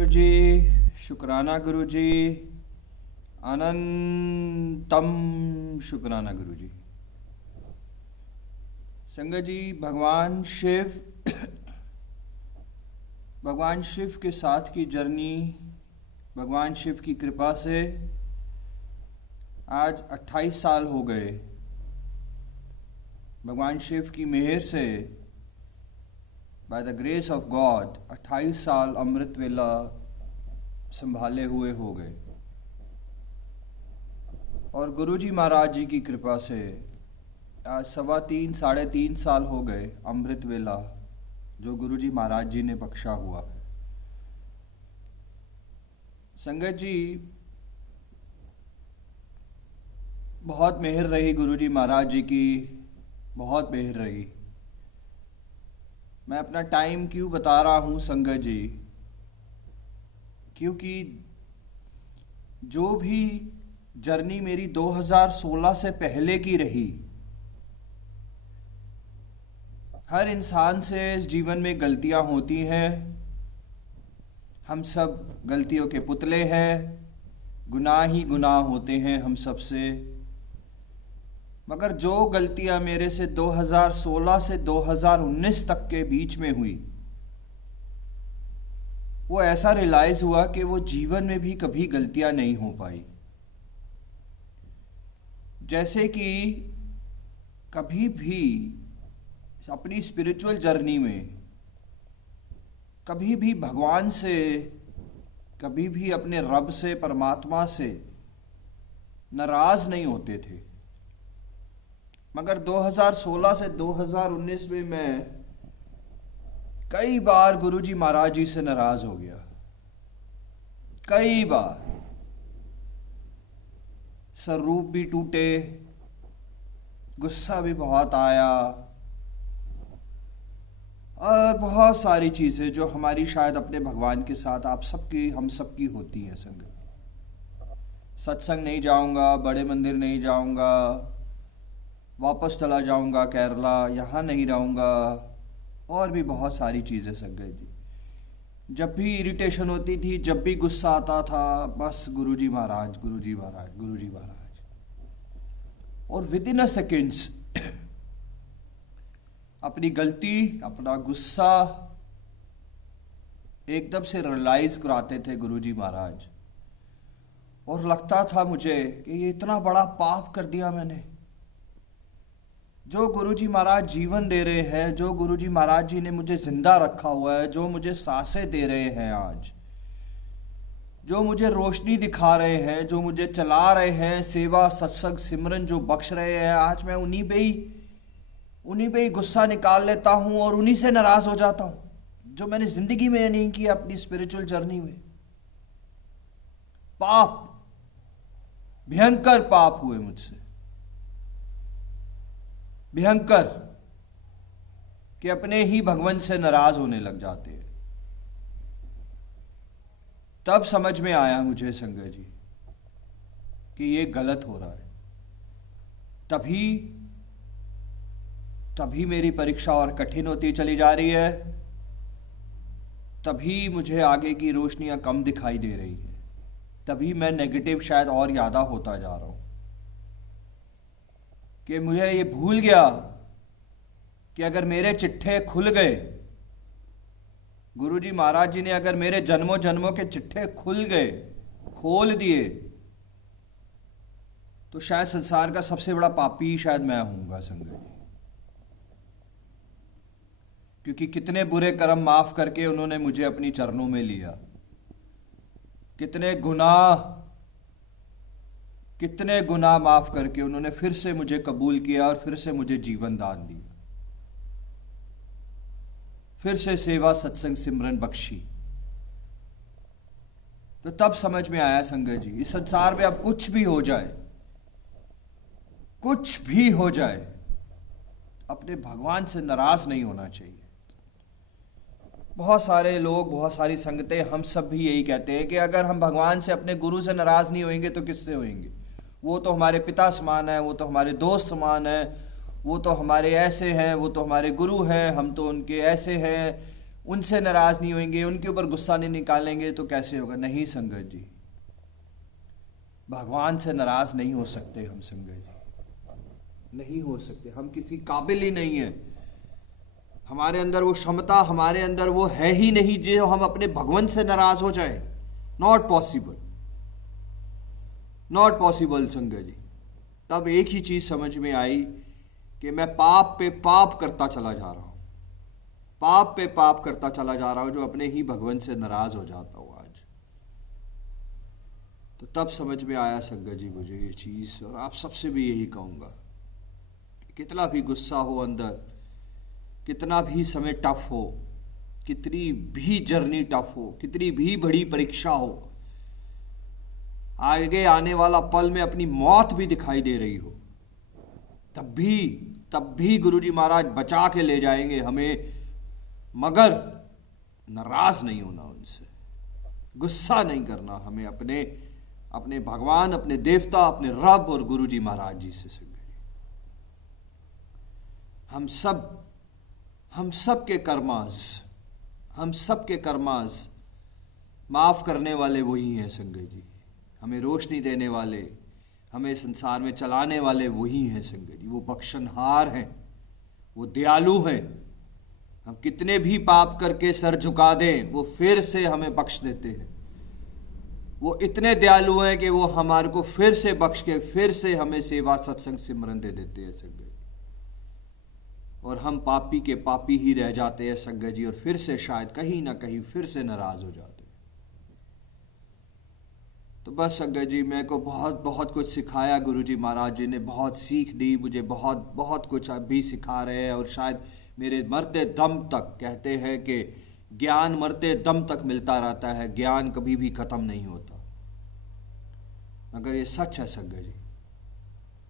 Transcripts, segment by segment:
गुरु जी, शुक्राना गुरु जी, अनंतम शुक्राना गुरु जी। संगत जी, भगवान शिव के साथ की जर्नी, भगवान शिव की कृपा से आज 28 साल हो गए। भगवान शिव की मेहर से by the grace of God 28 साल अमृत वेला संभाले हुए हो गए। और गुरुजी महाराज जी की कृपा से आज 3.25 साढ़े 3 साल हो गए अमृत वेला जो गुरुजी महाराज जी ने बख्शा हुआ। संगत जी, बहुत मेहर रही गुरुजी महाराज जी की, बहुत मेहर रही। मैं अपना टाइम क्यों बता रहा हूँ संगत जी, क्योंकि जो भी जर्नी मेरी 2016 से पहले की रही, हर इंसान से इस जीवन में गलतियां होती हैं। हम सब गलतियों के पुतले हैं, गुनाह ही गुनाह होते हैं हम सब से। मगर जो गलतियां मेरे से 2016 से 2019 तक के बीच में हुई, वो ऐसा रियलाइज हुआ कि वो जीवन में भी कभी गलतियां नहीं हो पाई। जैसे कि कभी भी अपनी स्पिरिचुअल जर्नी में कभी भी भगवान से, कभी भी अपने रब से, परमात्मा से नाराज नहीं होते थे। मगर 2016 से 2019 में मैं कई बार गुरुजी महाराज जी से नाराज हो गया, कई बार। स्वरूप भी टूटे, गुस्सा भी बहुत आया, और बहुत सारी चीजें जो हमारी शायद अपने भगवान के साथ आप सबकी, हम सबकी होती हैं। संगत, सत्संग नहीं जाऊंगा, बड़े मंदिर नहीं जाऊंगा, वापस चला जाऊंगा केरला, यहाँ नहीं रहूँगा, और भी बहुत सारी चीज़ें संगत जी। जब भी इरिटेशन होती थी, जब भी गुस्सा आता था, बस गुरुजी महाराज, गुरुजी महाराज, गुरुजी महाराज। और विद इन अ सेकेंड्स अपनी गलती, अपना गुस्सा एकदम से रियलाइज कराते थे गुरुजी महाराज। और लगता था मुझे कि ये इतना बड़ा पाप कर दिया मैंने। जो गुरुजी महाराज जीवन दे रहे हैं, जो गुरुजी महाराज जी ने मुझे जिंदा रखा हुआ है, जो मुझे सांसें दे रहे हैं आज, जो मुझे रोशनी दिखा रहे हैं, जो मुझे चला रहे हैं, सेवा सत्संग सिमरन जो बख्श रहे हैं, आज मैं उन्हीं पे ही गुस्सा निकाल लेता हूं और उन्हीं से नाराज हो जाता हूं, जो मैंने जिंदगी में नहीं किया अपनी स्पिरिचुअल जर्नी में। पाप, भयंकर पाप हुए मुझसे, भयंकर, कि अपने ही भगवान से नाराज होने लग जाते हैं। तब समझ में आया मुझे संगत जी कि ये गलत हो रहा है। तभी मेरी परीक्षा और कठिन होती चली जा रही है, तभी मुझे आगे की रोशनियां कम दिखाई दे रही है, तभी मैं नेगेटिव शायद और ज्यादा होता जा रहा हूं। कि मुझे ये भूल गया कि अगर मेरे चिट्ठे खुल गए, गुरुजी महाराज जी ने अगर मेरे जन्मों जन्मों के चिट्ठे खुल गए, खोल दिए, तो शायद संसार का सबसे बड़ा पापी शायद मैं हूंगा संगत जी। क्योंकि कितने बुरे कर्म माफ करके उन्होंने मुझे अपनी चरणों में लिया, कितने गुनाह माफ करके उन्होंने फिर से मुझे कबूल किया और फिर से मुझे जीवन दान दिया, फिर से सेवा सत्संग सिमरन बख्शी। तो तब समझ में आया संगत जी, इस संसार में अब कुछ भी हो जाए, कुछ भी हो जाए, अपने भगवान से नाराज नहीं होना चाहिए। बहुत सारे लोग, बहुत सारी संगतें, हम सब भी यही कहते हैं कि अगर हम भगवान से, अपने गुरु से नाराज नहीं होंगे तो किससे होंगे? वो तो हमारे पिता समान है, वो तो हमारे दोस्त समान है, वो तो हमारे ऐसे हैं, वो तो हमारे गुरु हैं, हम तो उनके ऐसे हैं, उनसे नाराज नहीं होंगे, उनके ऊपर गुस्सा नहीं निकालेंगे तो कैसे होगा? नहीं संगत जी, भगवान से नाराज नहीं हो सकते हम संगत जी, नहीं हो सकते। हम किसी काबिल ही नहीं है, हमारे अंदर वो क्षमता, हमारे अंदर वो है ही नहीं जो हम अपने भगवान से नाराज हो जाए। नॉट पॉसिबल, नॉट पॉसिबल संगत जी। तब एक ही चीज समझ में आई कि मैं पाप पे पाप करता चला जा रहा हूं, पाप पे पाप करता चला जा रहा हूं, जो अपने ही भगवान से नाराज हो जाता हूं आज। तो तब समझ में आया संगत जी मुझे ये चीज, और आप सबसे भी यही कहूंगा, कितना भी गुस्सा हो अंदर, कितना भी समय टफ हो, कितनी भी जर्नी टफ हो, कितनी भी बड़ी परीक्षा हो, आगे आने वाला पल में अपनी मौत भी दिखाई दे रही हो, तब भी गुरुजी महाराज बचा के ले जाएंगे हमें, मगर नाराज नहीं होना उनसे, गुस्सा नहीं करना हमें अपने भगवान, अपने देवता, अपने रब और गुरुजी महाराज जी से संगत। हम सब के कर्मास माफ करने वाले वही हैं संगत जी, हमें रोशनी देने वाले, हमें संसार में चलाने वाले वही हैं संगत जी। वो बख्शनहार हैं, वो दयालु हैं। हम कितने भी पाप करके सर झुका दें, वो फिर से हमें बख्श देते हैं। वो इतने दयालु हैं कि वो हमारे को फिर से बख्श के फिर से हमें सेवा सत्संग सिमरन दे देते हैं संगत जी। और हम पापी के पापी ही रह जाते हैं संगत जी, और फिर से शायद कहीं ना कहीं फिर से नाराज हो जाते हैं। तो बस संगत जी, मेरे को बहुत बहुत कुछ सिखाया गुरुजी महाराज जी ने, बहुत सीख दी मुझे, बहुत बहुत कुछ अभी सिखा रहे हैं। और शायद मेरे मरते दम तक, कहते हैं कि ज्ञान मरते दम तक मिलता रहता है, ज्ञान कभी भी खत्म नहीं होता। मगर ये सच है संगत जी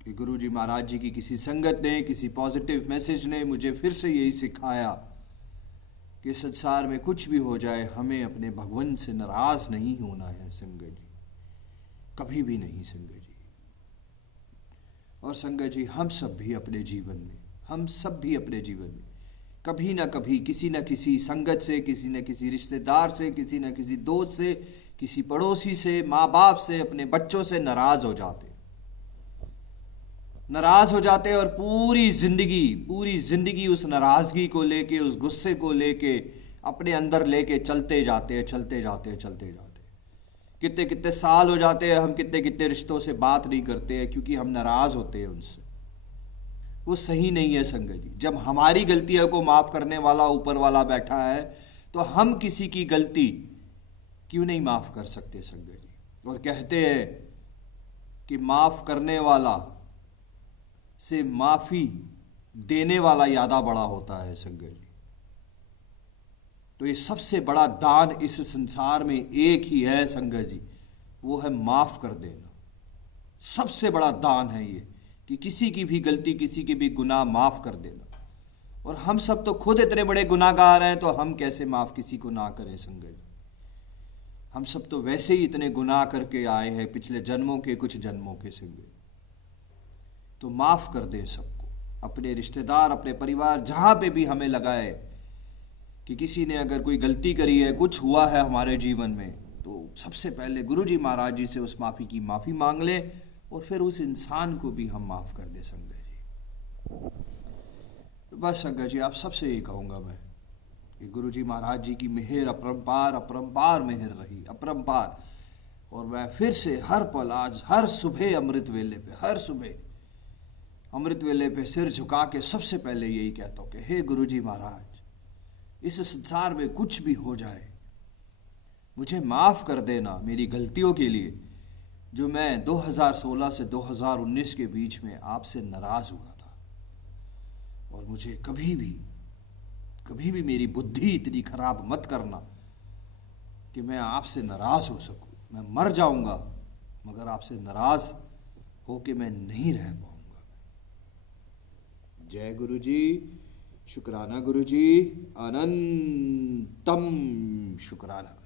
कि गुरुजी महाराज जी की किसी संगत ने, किसी पॉजिटिव मैसेज ने मुझे फिर से यही सिखाया कि संसार में कुछ भी हो जाए, हमें अपने भगवान से नाराज नहीं होना है संगत जी, कभी भी नहीं संगत जी। और संगत जी, हम सब भी अपने जीवन में कभी ना कभी किसी न किसी संगत से, किसी न किसी रिश्तेदार से, किसी न किसी दोस्त से, किसी पड़ोसी से, माँ बाप से, अपने बच्चों से नाराज हो जाते और पूरी जिंदगी उस नाराजगी को लेके, उस गुस्से को लेके अपने अंदर लेके चलते जाते। कितने साल हो जाते हैं, हम कितने रिश्तों से बात नहीं करते हैं, क्योंकि हम नाराज होते हैं उनसे। वो सही नहीं है संगत जी। जब हमारी गलतियों को माफ करने वाला ऊपर वाला बैठा है, तो हम किसी की गलती क्यों नहीं माफ कर सकते संगत जी? और कहते हैं कि माफ करने वाला से माफी देने वाला ज्यादा बड़ा होता है संगत जी। तो ये सबसे बड़ा दान इस संसार में एक ही है संगत जी, वो है माफ कर देना। सबसे बड़ा दान है ये कि किसी की भी गलती, किसी की भी गुनाह माफ कर देना। और हम सब तो खुद इतने बड़े गुनाहगार हैं, तो हम कैसे माफ किसी को ना करें संगत जी? हम सब तो वैसे ही इतने गुनाह करके आए हैं पिछले जन्मों के, कुछ जन्मों के संगत। तो माफ कर दे सबको, अपने रिश्तेदार, अपने परिवार, जहां पे भी हमें लगा है कि किसी ने अगर कोई गलती करी है, कुछ हुआ है हमारे जीवन में, तो सबसे पहले गुरुजी महाराज जी से उस माफी की माफी मांग ले, और फिर उस इंसान को भी हम माफ कर दे संगत जी। तो बस संगत जी, आप सबसे ये कहूंगा मैं कि गुरुजी महाराज जी की मेहर अपरंपार मेहर रही, अपरंपार। और मैं फिर से हर पल, आज हर सुबह अमृत वेले पे सिर झुका के सबसे पहले यही कहता हूँ कि हे गुरुजी महाराज, इस संसार में कुछ भी हो जाए, मुझे माफ कर देना मेरी गलतियों के लिए, जो मैं 2016 से 2019 के बीच में आपसे नाराज हुआ था। और मुझे कभी भी मेरी बुद्धि इतनी खराब मत करना कि मैं आपसे नाराज हो सकूं। मैं मर जाऊंगा मगर आपसे नाराज होके मैं नहीं रह पाऊंगा। जय गुरु जी, शुक्राना गुरु जी, अनंतम शुक्राना।